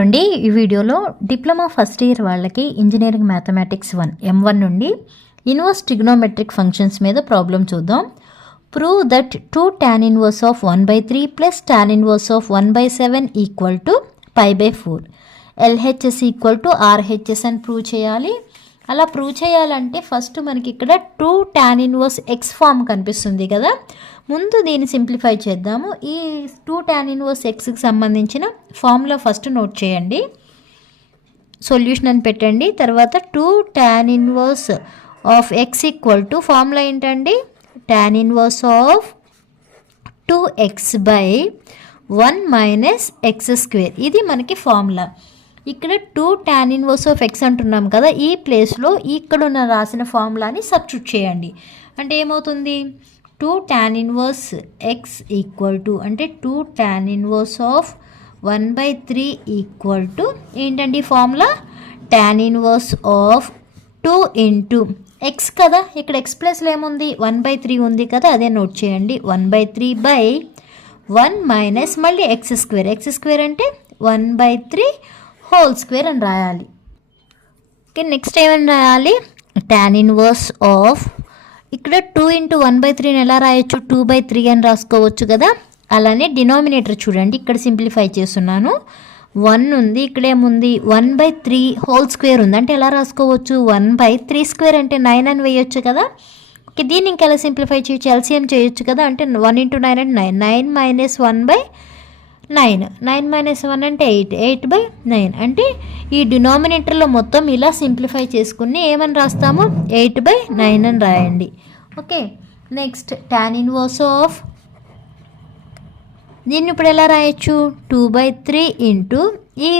అండి ఈ వీడియోలో డిప్లొమా ఫస్ట్ ఇయర్ వాళ్ళకి ఇంజనీరింగ్ మ్యాథమెటిక్స్ 1 M1 నుండి ఇన్వర్స్ ట్రిగ్నోమెట్రిక్ ఫంక్షన్స్ మీద ప్రాబ్లం చూద్దాం. Prove that 2 tan inverse of 1/3 plus tan inverse of 1/7 equal to π/4. LHS equal to RHS అని prove చేయాలి. అలా ప్రూవ్ చేయాలంటే ఫస్ట్ మనకి ఇక్కడ 2 tan ఇన్వర్స్ ఎక్స్ ఫామ్ కనిపిస్తుంది కదా, ముందు దీన్ని సింప్లిఫై చేద్దాము. ఈ 2 tan ఇన్వర్స్ ఎక్స్కి సంబంధించిన ఫార్ములా ఫస్ట్ నోట్ చేయండి, సొల్యూషన్ అని పెట్టండి. తర్వాత 2 tan inverse of X equal to formula ఏంటండి, tan inverse of 2x/1 minus x square. ఇది మనకి ఫార్ములా. ఇక్కడ 2 tan ఇన్వర్స్ ఆఫ్ ఎక్స్ అంటున్నాం కదా, ఈ ప్లేస్లో ఇక్కడ ఉన్న రాసిన ఫార్ములాని సబ్స్టిట్యూట్ చేయండి. అంటే ఏమవుతుంది, 2 tan inverse x equal to అంటే 2 tan inverse of 1/3 equal to ఏంటండి formula, tan inverse of 2 into x కదా, ఇక్కడ ఎక్స్ ప్లస్లో ఏముంది 1/3 ఉంది కదా, అదే నోట్ చేయండి. 1/3/1 మైనస్ మళ్ళీ ఎక్స్ స్క్వేర్. ఎక్స్ స్క్వేర్ అంటే 1/3 హోల్ స్క్వేర్ అని రాయాలి. ఓకే, నెక్స్ట్ ఏమని రాయాలి, tan ఇన్వర్స్ ఆఫ్ ఇక్కడ 2 ఇంటూ 1/3 ఎలా రాయొచ్చు, 2/3 అని రాసుకోవచ్చు కదా. అలానే డినామినేటర్ చూడండి, ఇక్కడ సింప్లిఫై చేస్తున్నాను. 1 ఉంది, ఇక్కడేముంది 1/3 హోల్ స్క్వేర్ ఉంది, అంటే ఎలా రాసుకోవచ్చు 1/3 స్క్వేర్ అంటే 9 అని వేయొచ్చు కదా. ఓకే, దీన్ని ఇంకెలా సింప్లిఫై చేయొచ్చు, ఎల్సిఎం చేయొచ్చు కదా. అంటే 1 ఇంటూ 9 అంటే 9, 9 మైనస్ 1/9, 9 మైనస్ 1 అంటే 8, 8/9 అంటే ఈ డినామినేటర్లో మొత్తం ఇలా సింప్లిఫై చేసుకుని ఏమని రాస్తాము 8/9 అని రాయండి. Okay, next tan inverse of దీన్ని ఇప్పుడు ఎలా రాయొచ్చు 2/3 ఇంటూ ఈ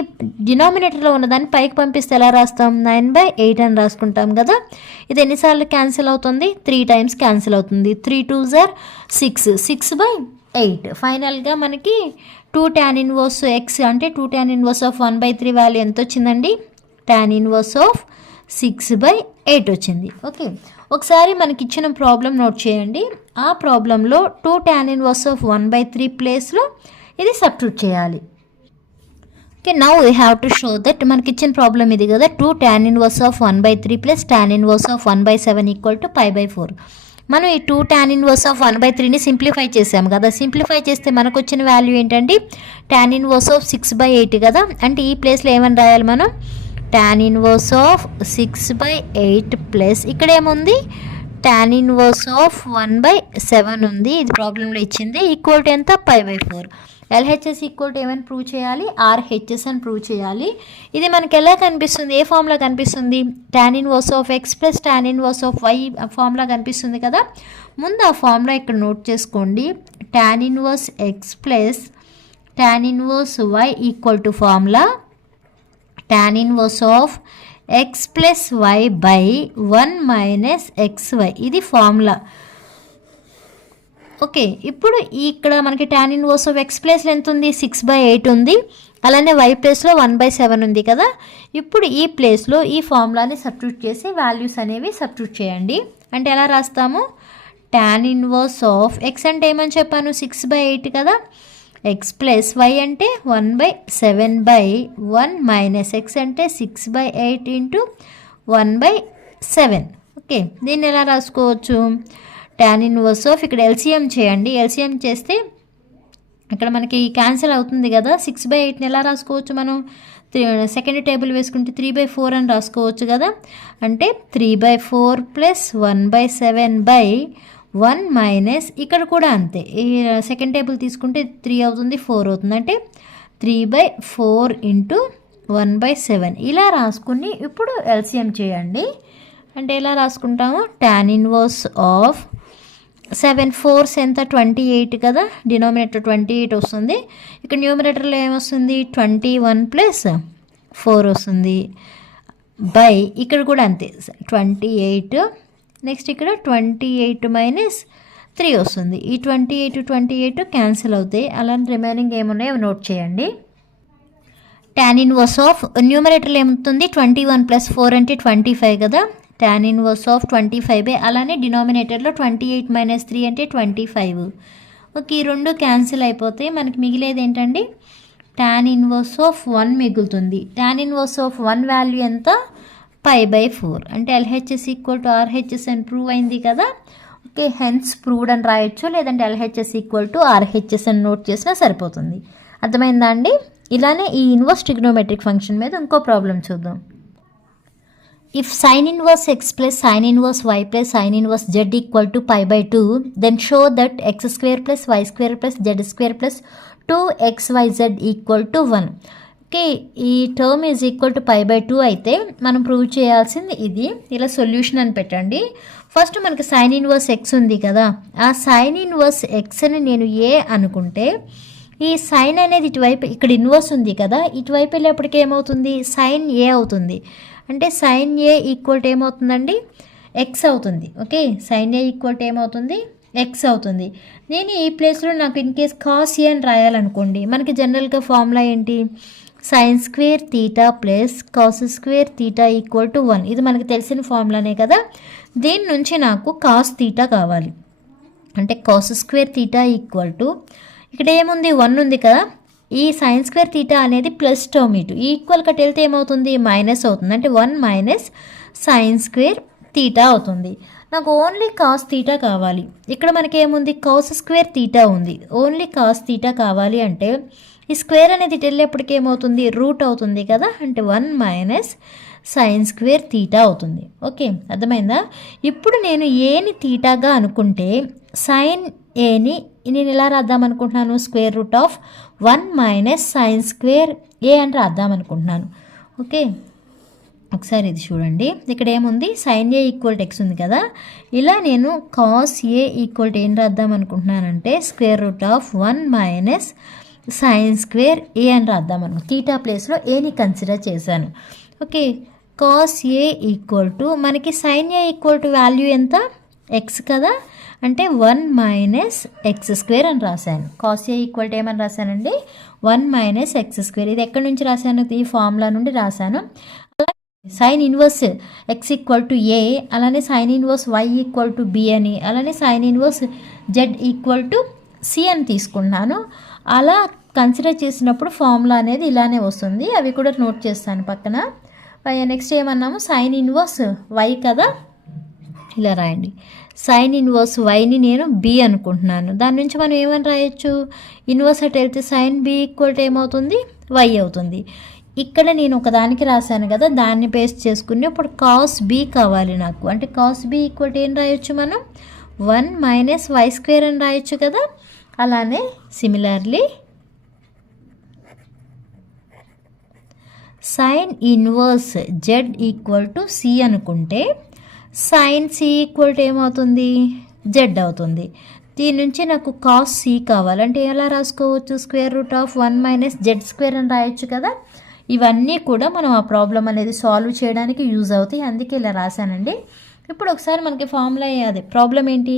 డినామినేటర్లో ఉన్నదాన్ని పైకి పంపిస్తే ఎలా రాస్తాం 9/8 అని రాసుకుంటాం కదా. ఇది ఎన్నిసార్లు క్యాన్సిల్ అవుతుంది, 3 టైమ్స్ క్యాన్సిల్ అవుతుంది. 3 2s are 6, 6/8. ఫైనల్గా మనకి 2 tan ఇన్వర్స్ ఎక్స్ అంటే 2 tan ఇన్వర్స్ ఆఫ్ 1/3 వాల్యూ ఎంత వచ్చిందండి, tan ఇన్వర్స్ ఆఫ్ 6/8 వచ్చింది. ఓకే, ఒకసారి మనకి ఇచ్చిన ప్రాబ్లం నోట్ చేయండి. ఆ ప్రాబ్లంలో 2 tan ఇన్వర్స్ ఆఫ్ 1/3 ప్లేస్లో ఇది సబ్స్టిట్యూట్ చేయాలి. Okay, now we have to show that మనకి ఇచ్చిన ప్రాబ్లం ఇది కదా, 2 tan inverse of 1/3 plus tan inverse of 1/7 equal to π/4. మనం ఈ 2 tan ఇన్వర్స్ ఆఫ్ 1/3ని సింప్లిఫై చేసాము కదా, సింప్లిఫై చేస్తే మనకు వచ్చిన వాల్యూ ఏంటండి tan ఇన్వర్స్ ఆఫ్ 6/8 కదా. అంటే ఈ ప్లేస్లో ఏమని రాయాలి మనం, tan ఇన్వర్స్ ఆఫ్ 6/8 ప్లస్ ఇక్కడ ఏముంది tan ఇన్వర్స్ ఆఫ్ 1/7 ఉంది, ఇది ప్రాబ్లంలో ఇచ్చింది, ఈక్వల్ టు ఎంత π/4. LHS ఈక్వల్ టు ఏమని ప్రూవ్ చేయాలి, RHS అని ప్రూవ్ చేయాలి. ఇది మనకి ఎలా కనిపిస్తుంది, ఏ ఫార్ములా కనిపిస్తుంది, tan inverse of x plus tan inverse of y formula కనిపిస్తుంది కదా. ముందు ఆ ఫార్ములా ఇక్కడ నోట్ చేసుకోండి, tan inverse x plus tan inverse y equal to formula tan inverse of x plus y by 1 minus xy, ఇది formula. Okay, ఇప్పుడు ఇక్కడ మనకి tan ఇన్వర్స్ ఆఫ్ ఎక్స్ ప్లేస్లో ఎంత ఉంది 6/8 ఉంది, అలానే వై ప్లేస్లో 1/7 ఉంది కదా. ఇప్పుడు ఈ ప్లేస్లో ఈ ఫార్ములాని సబ్స్టిట్యూట్ చేసి వాల్యూస్ అనేవి సబ్స్టిట్యూట్ చేయండి. అంటే ఎలా రాస్తాము, tan ఇన్వర్స్ ఆఫ్ ఎక్స్ అంటే ఏమని చెప్పాను 6/8 కదా, ఎక్స్ ప్లస్ వై అంటే 1/7/1 మైనస్ ఎక్స్ అంటే 6/8 ఇంటూ 1/7. ఓకే, దీన్ని ఎలా రాసుకోవచ్చు, tan ఇన్వర్స్ ఆఫ్ ఇక్కడ ఎల్సిఎం చేయండి. ఎల్సిఎం చేస్తే ఇక్కడ మనకి క్యాన్సిల్ అవుతుంది కదా, 6/8ని ఎలా రాసుకోవచ్చు మనం, సెకండ్ టేబుల్ వేసుకుంటే 3/4 అని రాసుకోవచ్చు కదా. అంటే 3/4 ప్లస్ 1/7/1 మైనస్ ఇక్కడ కూడా అంతే, ఈ సెకండ్ టేబుల్ తీసుకుంటే 3 అవుతుంది, 4 అవుతుంది, అంటే 3/4 ఇంటూ 1/7 ఇలా రాసుకుని ఇప్పుడు ఎల్సిఎం చేయండి. అంటే ఎలా రాసుకుంటాము, tan ఇన్వర్స్ ఆఫ్ 7 4s ఎంత 28 కదా, డినామినేటర్ 28 వస్తుంది, ఇక్కడ న్యూమినేటర్లో ఏమొస్తుంది 21 ప్లస్ 4 వస్తుంది, బై ఇక్కడ కూడా అంతే 28, నెక్స్ట్ ఇక్కడ 28 మైనస్ 3 వస్తుంది, ఈ 28 క్యాన్సిల్ అవుతాయి. అలానే రిమైనింగ్ ఏమున్నాయో నోట్ చేయండి. tan ఇన్వర్స్ ఆఫ్ న్యూమినేటర్లో ఏమవుతుంది 21 ప్లస్ 4 అంటే 25 కదా, tan ఇన్వర్స్ ఆఫ్ 25, అలానే డినామినేటర్లో 28 మైనస్ 3 అంటే 25. ఓకే, ఈ రెండు క్యాన్సిల్ అయిపోతే మనకి మిగిలేది ఏంటండి tan ఇన్వర్స్ ఆఫ్ 1 మిగులుతుంది. tan ఇన్వర్స్ ఆఫ్ 1 వాల్యూ ఎంత? π/4. అంటే LHS ఈక్వల్ టు RHS అని ప్రూవ్ అయింది కదా. ఓకే, హెన్స్ ప్రూవ్డ్ అని రాయొచ్చు, లేదంటే LHS ఈక్వల్ టు RHS అని నోట్ చేసినా సరిపోతుంది. అర్థమైందా అండి? ఇలానే ఈ ఇన్వర్స్ ట్రిగ్నోమెట్రిక్ ఫంక్షన్ మీద ఇంకో ప్రాబ్లం చూద్దాం. If sin inverse x plus sin inverse y plus sin inverse z equal to π/2, then show that x square plus y square plus z square plus 2xyz equal to 1. Okay, ఈ term is equal to π/2 అయితే మనం prove చేయాల్సింది ఇది. ఇలా solution అని పెట్టండి. First మనకి sign inverse X ఉంది కదా, ఆ సైన్ ఇన్వర్స్ ఎక్స్ని నేను ఏ అనుకుంటే ఈ సైన్ అనేది ఇటువైపు, ఇక్కడ ఇన్వర్స్ ఉంది కదా, ఇటువైపు వెళ్ళేప్పటికీ ఏమవుతుంది? సైన్ ఏ అవుతుంది. అంటే సైన్ ఏ ఈక్వల్ టు ఏమవుతుందండి? ఎక్స్ అవుతుంది. Okay, sine A equal to ఏమవుతుంది? ఎక్స్ అవుతుంది. నేను ఈ ప్లేస్లో నాకు ఇన్ కేస్ కాస్ ఏ అని రాయాలనుకోండి, మనకి జనరల్గా ఫార్ములా ఏంటి? Sine square theta plus cos square theta equal to 1. ఇది మనకి తెలిసిన ఫార్ములానే కదా. దీని నుంచి నాకు కాస్ తీటా కావాలి. అంటే cos square theta equal to, ఇక్కడ ఏముంది? 1 ఉంది కదా, ఈ సైన్ స్క్వేర్ తీటా అనేది ప్లస్ టర్మ్, ఇటు ఈక్వల్ కట్ వెళ్తే ఏమవుతుంది? మైనస్ అవుతుంది. అంటే 1 మైనస్ సైన్ స్క్వేర్ తీటా అవుతుంది. నాకు ఓన్లీ కాస్ తీటా కావాలి. ఇక్కడ మనకి ఏముంది? కాస్ స్క్వేర్ తీటా ఉంది. ఓన్లీ కాస్ తీటా కావాలి అంటే ఈ స్క్వేర్ అనేది ఇటు వెళ్ళేప్పటికి ఏమవుతుంది? రూట్ అవుతుంది కదా. అంటే 1 మైనస్ సైన్ స్క్వేర్ తీటా అవుతుంది. ఓకే, అర్థమైందా? ఇప్పుడు నేను ఏని తీటాగా అనుకుంటే సైన్ ఏని నేను ఎలా రాద్దాం అనుకుంటున్నాను? Square root of 1 minus sine square A అని రాద్దాం అనుకుంటున్నాను. ఓకే, ఒకసారి ఇది చూడండి. ఇక్కడ ఏముంది? Sine A equal to x ఉంది కదా. ఇలా నేను కాస్ ఏ ఈక్వల్ టు ఏం రాద్దాం అనుకుంటున్నానంటే square root of 1 minus sine square A అని రాద్దాం అనుకో. తీటా ప్లేస్లో ఏని కన్సిడర్ చేశాను. Okay, cos A equal to మనకి sine A equal to value ఎంత? ఎక్స్ కదా. అంటే 1 మైనస్ ఎక్స్ స్క్వేర్ అని రాశాను. కాస్ ఏ ఈక్వల్ టు ఏమని రాశానండి? 1 మైనస్ ఎక్స్ స్క్వేర్. ఇది ఎక్కడి నుంచి రాశాను? ఈ ఫార్ములా నుండి రాశాను. Sine inverse x equal to A, అలానే sine inverse y equal to B అని, అలానే sine inverse z equal to C అని తీసుకున్నాను. అలా కన్సిడర్ చేసినప్పుడు ఫార్ములా అనేది ఇలానే వస్తుంది. అవి కూడా నోట్ చేస్తాను పక్కన. నెక్స్ట్ ఏమన్నాము? సైన్ ఇన్వర్స్ వై కదా, ఇలా రాయండి. సైన్ ఇన్వర్స్ వైని నేను బి అనుకుంటున్నాను. దాని నుంచి మనం ఏమని రాయొచ్చు? ఇన్వర్స్ అట్ వెళ్తే సైన్ బి ఈక్వల్ టు ఏమవుతుంది? వై అవుతుంది. ఇక్కడ నేను ఒకదానికి రాశాను కదా, దాన్ని బేస్ చేసుకుని ఇప్పుడు కాస్ బి కావాలి నాకు. అంటే కాస్ బి ఈక్వల్ టు ఏం రాయొచ్చు మనం? 1 మైనస్ వై స్క్వేర్ అని రాయొచ్చు కదా. అలానే similarly sine inverse z equal to C అనుకుంటే సైన్ సి ఈక్వల్ టు ఏమవుతుంది? జెడ్ అవుతుంది. దీని నుంచి నాకు కాస్ సి కావాలంటే ఎలా రాసుకోవచ్చు? Square root of 1 minus z square అని రాయొచ్చు కదా. ఇవన్నీ కూడా మనం ఆ ప్రాబ్లం అనేది సాల్వ్ చేయడానికి యూజ్ అవుతాయి. అందుకే ఇలా రాశానండి. ఇప్పుడు ఒకసారి మనకి ఫార్ములా అదే ప్రాబ్లం ఏంటి?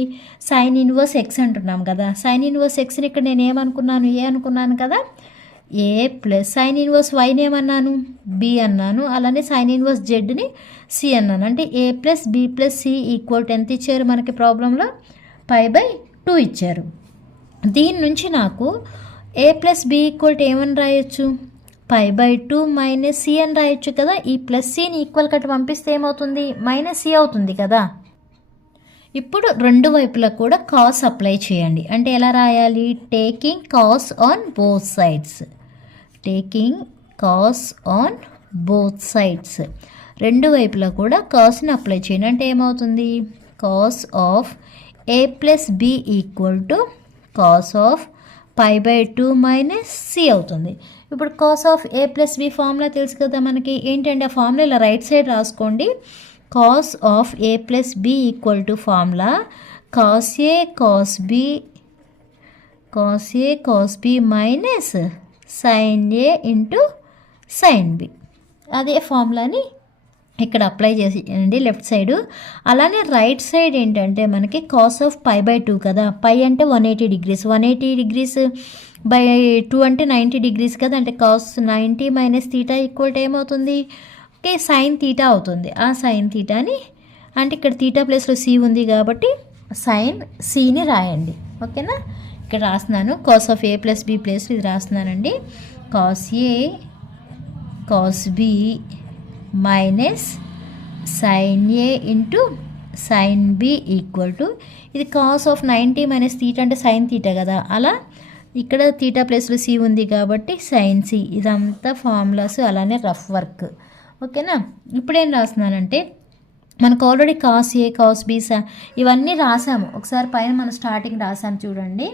సైన్ ఇన్వర్స్ ఎక్స్ అంటున్నాం కదా. సైన్ ఇన్వర్స్ ఎక్స్ని ఇక్కడ నేను ఏమనుకున్నాను? ఏ అనుకున్నాను కదా. ఏ ప్లస్ సైన్ ఇన్వర్స్ వైని ఏమన్నాను? బి అన్నాను. అలానే సైన్ ఇన్వర్స్ జెడ్ని సి అన్నాను. అంటే A plus B plus C equal to ఎంత ఇచ్చారు మనకి ప్రాబ్లంలో? π/2 ఇచ్చారు. దీని నుంచి నాకు A plus B equal to ఏమని రాయొచ్చు? π/2 మైనస్ సి అని రాయొచ్చు కదా. ఈ ప్లస్ సిని ఈక్వల్ కట్ పంపిస్తే ఏమవుతుంది? మైనస్ సి అవుతుంది కదా. ఇప్పుడు రెండు వైపులా కూడా కాస్ అప్లై చేయండి. అంటే ఎలా రాయాలి? Taking cos on both sides. Taking cos on both sides. రెండు వైపులా కూడా కాస్ని అప్లై చేయండి. అంటే ఏమవుతుంది? Cos of A plus B equal to cos of π/2 minus C అవుతుంది. ఇప్పుడు cos of A plus B formula తెలుసు కదా మనకి. ఏంటంటే ఆ ఫార్ములా ఇలా రైట్ సైడ్ రాసుకోండి. Cos of A plus B equal to formula cos A cos B minus sine A into sine B. అదే ఫార్ములాని ఇక్కడ అప్లై చేయండి లెఫ్ట్ సైడు. అలానే రైట్ సైడ్ ఏంటంటే మనకి కాస్ ఆఫ్ π/2 కదా. పై అంటే 180 డిగ్రీస్, 180 డిగ్రీస్ బై 2 అంటే 90 డిగ్రీస్ కదా. అంటే cos 90 minus theta equal to ఏమవుతుంది? ఓకే, సైన్ తీటా అవుతుంది. ఆ సైన్ తీటాని అంటే ఇక్కడ తీటా ప్లేస్లో సి ఉంది కాబట్టి సైన్ సిని రాయండి. ఓకేనా? ఇక్కడ రాస్తున్నాను cos of A plus B ప్లేస్లో ఇది రాస్తున్నానండి. Cos A cos B minus sine A into sine B equal to, ఇది కాస్ ఆఫ్ 90 మైనస్ తీటా అంటే సైన్ తీటా కదా, అలా ఇక్కడ తీటా ప్లేస్లో సి ఉంది కాబట్టి సైన్ సి. ఇదంతా ఫార్ములాస్, అలానే రఫ్ వర్క్. ఓకేనా. ఇప్పుడేం రాస్తున్నానంటే మనకు already cos A cos B ఇవన్నీ రాసాము. ఒకసారి పైన మనం స్టార్టింగ్ రాసాము చూడండి.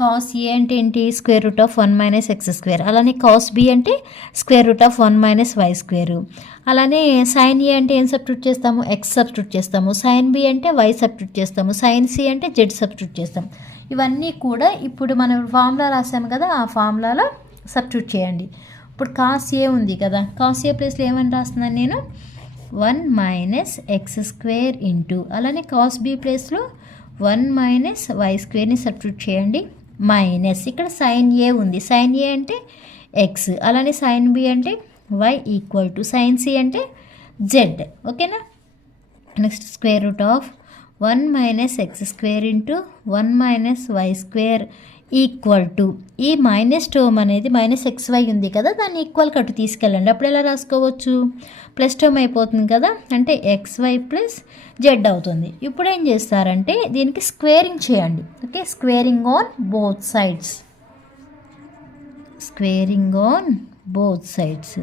కాస్ ఏ అంటే ఏంటి, square root of 1 minus x square. అలానే కాస్ బి అంటే square root of 1 minus y square. అలానే సైన్ ఏ అంటే ఏం సబ్స్టిట్యూట్ చేస్తాము, ఎక్స్ సబ్స్టిట్యూట్ చేస్తాము. సైన్ బి అంటే వై సబ్స్టిట్యూట్ చేస్తాము. సైన్ సి అంటే జెడ్ సబ్స్టిట్యూట్ చేస్తాం. ఇవన్నీ కూడా ఇప్పుడు మనం ఫార్ములా రాసాము కదా, ఆ ఫార్ములాలో సబ్స్టిట్యూట్ చేయండి. ఇప్పుడు కాస్ ఏ ఉంది కదా, కాస్ ఏ ప్లేస్లో ఏమని రాస్తున్నాను నేను, 1 మైనస్ ఎక్స్ స్క్వేర్ ఇంటూ, అలానే కాస్ బి ప్లేస్లో 1 మైనస్ వై స్క్వేర్ని సబ్స్టిట్యూట్ చేయండి. మైనస్ ఇక్కడ సైన్ ఏ ఉంది, సైన్ ఏ అంటే ఎక్స్, అలానే సైన్ బి అంటే y equal to sine C అంటే జెడ్. ఓకేనా. Next square root of 1 minus x square into 1 minus y square equal to, ఈ మైనస్ టర్మ్ అనేది మైనస్ ఎక్స్ వై ఉంది కదా, దాన్ని ఈక్వల్ కట్టు తీసుకెళ్ళండి. అప్పుడు ఎలా రాసుకోవచ్చు, ప్లస్ టర్మ్ అయిపోతుంది కదా, అంటే ఎక్స్ వై ప్లస్ జెడ్ అవుతుంది. ఇప్పుడు ఏం చేస్తారంటే దీనికి స్క్వేరింగ్ చేయండి. Okay, squaring on both sides, squaring on both sides.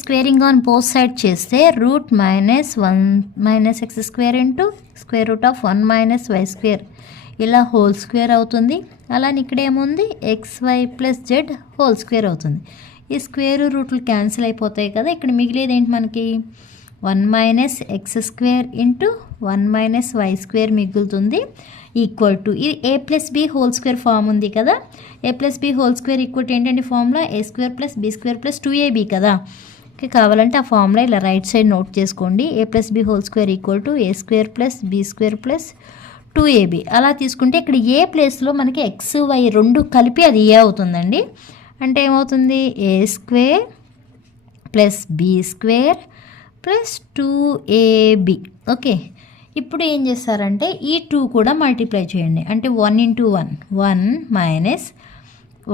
Squaring on both side చేస్తే root minus 1 minus x square into square root of 1 minus y square, ఇలా హోల్ స్క్వేర్ అవుతుంది. అలానే ఇక్కడ ఏముంది, x y plus z whole square అవుతుంది. ఈ square రూట్లు cancel అయిపోతాయి కదా, ఇక్కడ మిగిలేది ఏంటి మనకి, 1 minus x square into 1 minus y square మిగులుతుంది. ఈక్వల్ టు, ఇది a plus b whole square form ఉంది కదా, a plus b whole square equal to ఏంటంటే formula a square plus b square plus 2ab కదా. ఓకే, కావాలంటే ఆ formula ఇలా right side note చేసుకోండి. A plus b whole square equal to a square plus b square plus 2ab. అలా తీసుకుంటే ఇక్కడ ఏ ప్లేస్లో మనకి ఎక్స్ వై రెండు కలిపి అది ఏ అవుతుందండి. అంటే ఏమవుతుంది, a square plus b square plus 2ab. Okay, ఇప్పుడు ఏం చేస్తారంటే ఈ 2 కూడా మల్టిప్లై చేయండి. అంటే 1 ఇంటూ 1 మైనస్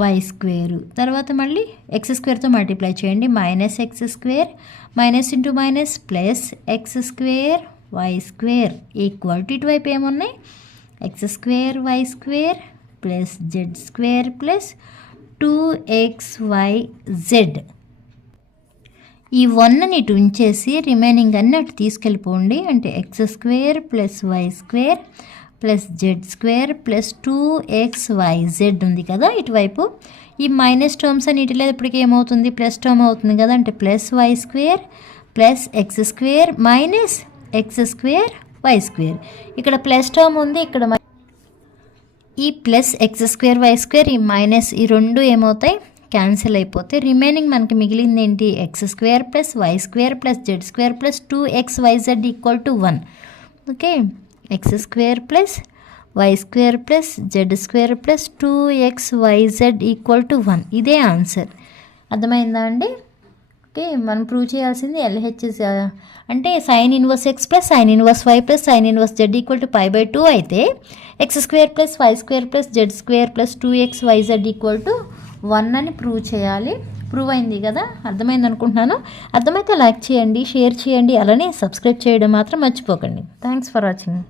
వై స్క్వేర్, తర్వాత మళ్ళీ ఎక్స్ స్క్వేర్తో మల్టిప్లై చేయండి. Minus x square minus into minus plus x square y square equal to, ఇటువైపు ఏమున్నాయి, x square y square plus z square plus 2xyz. ఈ 1ని ఇటు ఉంచేసి రిమైనింగ్ అన్ని అటు తీసుకెళ్ళిపోండి. అంటే x square plus y square plus z square plus 2xyz ఉంది కదా ఇటువైపు. ఈ మైనస్ టర్మ్స్ అని ఇటు లేదు, ఇప్పటికీ ఏమవుతుంది, ప్లస్ టర్మ్ అవుతుంది కదా. అంటే plus y square plus x square minus x square y square. ఇక్కడ ప్లస్ టర్మ్ ఉంది, ఇక్కడ ఈ plus x square y square, ఈ మైనస్, ఈ రెండు ఏమవుతాయి, క్యాన్సిల్ అయిపోతే రిమైనింగ్ మనకి మిగిలింది ఏంటి, x square plus y square plus z square plus 2xyz equal to 1. Okay, x square plus y square plus z square plus 2xyz equal to 1. ఇదే answer. అర్థమైందా అండి. ఓకే, మనం ప్రూవ్ చేయాల్సింది LHS అంటే sine inverse x plus sine inverse y plus sine inverse z equal to π/2 అయితే x square plus y square plus z square plus 2xyz equal to 1 అని prove చేయాలి. Prove అయింది కదా, అర్థమైంది అనుకుంటున్నాను. అర్థమైతే లైక్ చేయండి, షేర్ చేయండి, అలానే సబ్స్క్రైబ్ చేయడం మాత్రం మర్చిపోకండి. Thanks for watching.